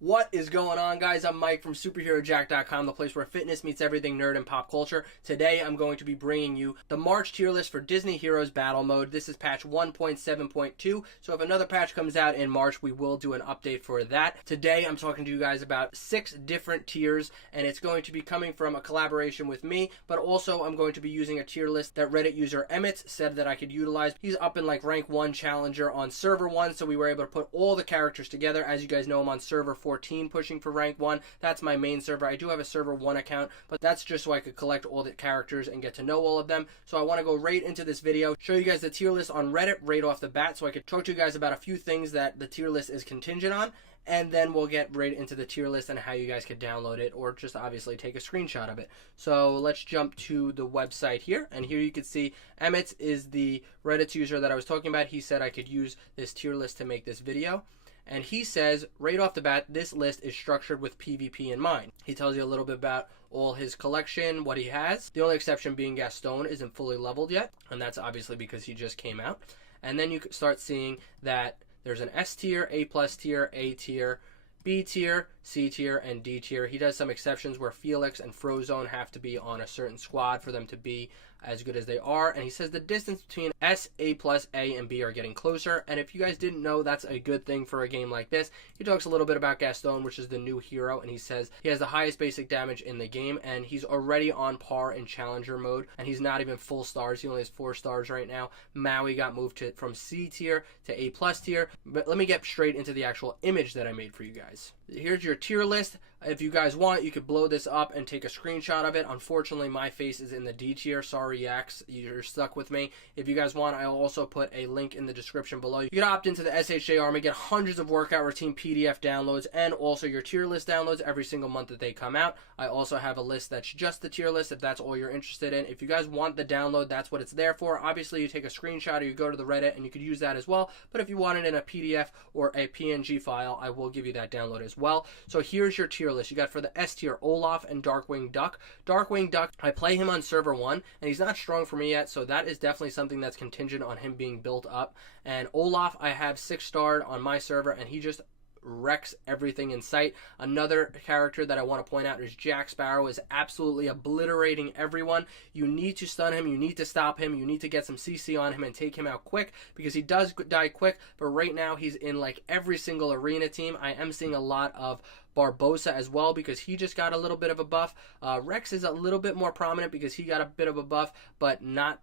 What is going on, guys? I'm Mike from SUPERHEROJACKED.com, the place where fitness meets everything nerd and pop culture. Today, I'm going to be bringing you the March tier list for Disney Heroes Battle Mode. This is patch 1.7.2, so if another patch comes out in March, we will do an update for that. Today, I'm talking to you guys about 6 different tiers, and it's going to be coming from a collaboration with me, but also I'm going to be using a tier list that Reddit user Emmett said that I could utilize. He's up in like rank 1 challenger on server 1, so we were able to put all the characters together. As you guys know, I'm on server 14 pushing for rank 1. That's my main server. I do have a server 1 account, but that's just so I could collect all the characters and get to know all of them. So I want to go right into this video, show you guys the tier list on Reddit right off the bat, so I could talk to you guys about a few things that the tier list is contingent on, and then we'll get right into the tier list and how you guys could download it or just obviously take a screenshot of it. So let's jump to the website here, and here you can see Emmett is the Reddit user that I was talking about. He said I could use this tier list to make this video. And he says, right off the bat, this list is structured with PvP in mind. He tells you a little bit about all his collection, what he has. The only exception being Gaston isn't fully leveled yet, and that's obviously because he just came out. And then you start seeing that there's an S tier, A plus tier, A tier, B tier, C tier, and D tier. He does some exceptions where Felix and Frozone have to be on a certain squad for them to be as good as they are. And he says the distance between S, A plus, A, and B are getting closer. And if you guys didn't know, that's a good thing for a game like this. He talks a little bit about Gaston, which is the new hero, and he says he has the highest basic damage in the game, and he's already on par in challenger mode, and he's not even full stars. He only has 4 stars right now. Maui got moved from C tier to A plus tier. But let me get straight into the actual image that I made for you guys. Here's your tier list. If you guys want, you could blow this up and take a screenshot of it. Unfortunately, my face is in the D tier. Sorry, Yaks, you're stuck with me. If you guys want, I'll also put a link in the description below. You can opt into the SHJ Army, get hundreds of workout routine PDF downloads, and also your tier list downloads every single month that they come out. I also have a list that's just the tier list if that's all you're interested in. If you guys want the download, that's what it's there for. Obviously, you take a screenshot or you go to the Reddit and you could use that as well. But if you want it in a PDF or a PNG file, I will give you that download as well. So here's your tier list. You got for the S tier, Olaf and Darkwing Duck. Darkwing Duck, I play him on server 1, and he's not strong for me yet, so that is definitely something that's contingent on him being built up. And Olaf, I have 6 starred on my server, and he just wrecks everything in sight. Another character that I want to point out is Jack Sparrow, is absolutely obliterating everyone. You need to stun him, you need to stop him, you need to get some CC on him and take him out quick, because he does die quick, but right now he's in like every single arena team. I am seeing a lot of Barbosa as well, because he just got a little bit of a buff. Rex is a little bit more prominent because he got a bit of a buff, but not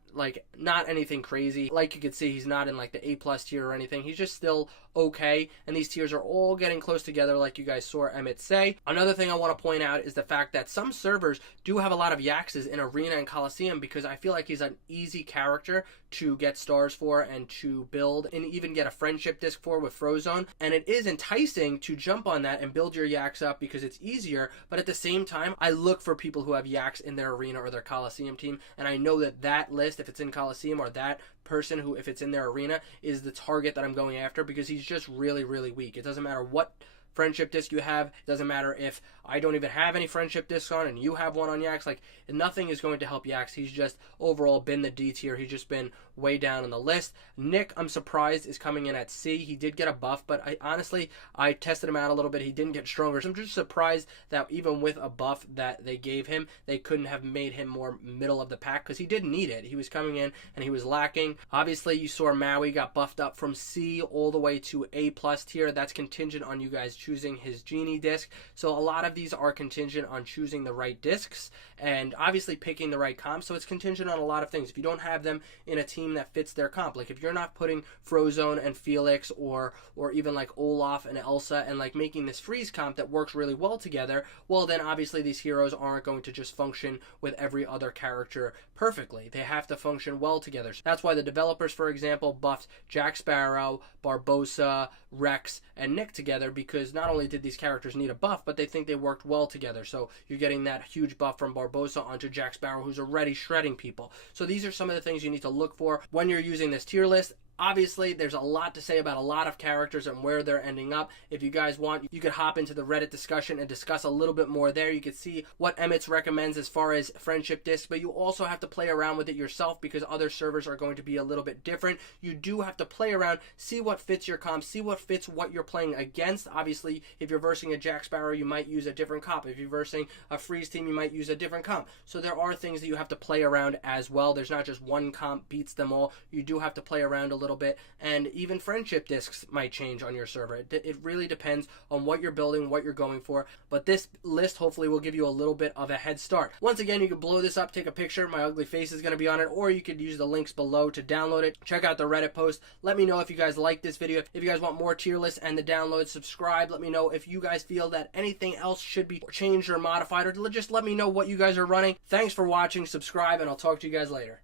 anything crazy. Like you could see, he's not in like the A plus tier or anything. He's just still okay, and these tiers are all getting close together like you guys saw Emmett say. Another thing I want to point out is the fact that some servers do have a lot of Yaxes in Arena and Coliseum, because I feel like he's an easy character to get stars for and to build and even get a friendship disc for with Frozone. And it is enticing to jump on that and build your Yaks up because it's easier, but at the same time, I look for people who have Yaks in their Arena or their Coliseum team, and I know that that list, if it's in Coliseum, or that person who, if it's in their Arena, is the target that I'm going after, because he's just really, really weak. It doesn't matter what friendship disc you have. It doesn't matter if I don't even have any friendship discs on and you have one on Yaks. Like, nothing is going to help Yaks. He's just overall been the D tier. He's just been way down on the list. Nick, I'm surprised, is coming in at C. He did get a buff, but I tested him out a little bit. He didn't get stronger. So I'm just surprised that even with a buff that they gave him, they couldn't have made him more middle of the pack, because he didn't need it. He was coming in and he was lacking. Obviously, you saw Maui got buffed up from C all the way to A plus tier. That's contingent on you guys choosing his Genie disc. So a lot of these are contingent on choosing the right discs and obviously picking the right comp. So it's contingent on a lot of things. If you don't have them in a team that fits their comp, like if you're not putting Frozone and Felix or even like Olaf and Elsa and like making this freeze comp that works really well together, well then obviously these heroes aren't going to just function with every other character perfectly. They have to function well together. So that's why the developers, for example, buffed Jack Sparrow, Barbosa, Rex, and Nick together, because not only did these characters need a buff, but they think they worked well together. So you're getting that huge buff from Barbosa onto Jack Sparrow, who's already shredding people. So these are some of the things you need to look for when you're using this tier list. Obviously, there's a lot to say about a lot of characters and where they're ending up. If you guys want, you could hop into the Reddit discussion and discuss a little bit more there. You could see what Emmett recommends as far as friendship discs, but you also have to play around with it yourself because other servers are going to be a little bit different. You do have to play around, see what fits your comp, see what fits what you're playing against. Obviously, if you're versing a Jack Sparrow, you might use a different comp. If you're versing a Freeze team, you might use a different comp. So there are things that you have to play around as well. There's not just one comp beats them all. You do have to play around a little bit, and even friendship discs might change on your server. It really depends on what you're building, what you're going for, but this list hopefully will give you a little bit of a head start. Once again, you can blow this up, take a picture, my ugly face is going to be on it, or you could use the links below to download it. Check out the Reddit post. Let me know if you guys like this video. If you guys want more tier lists and the downloads, subscribe. Let me know if you guys feel that anything else should be changed or modified, or just let me know what you guys are running. Thanks for watching, subscribe, and I'll talk to you guys later.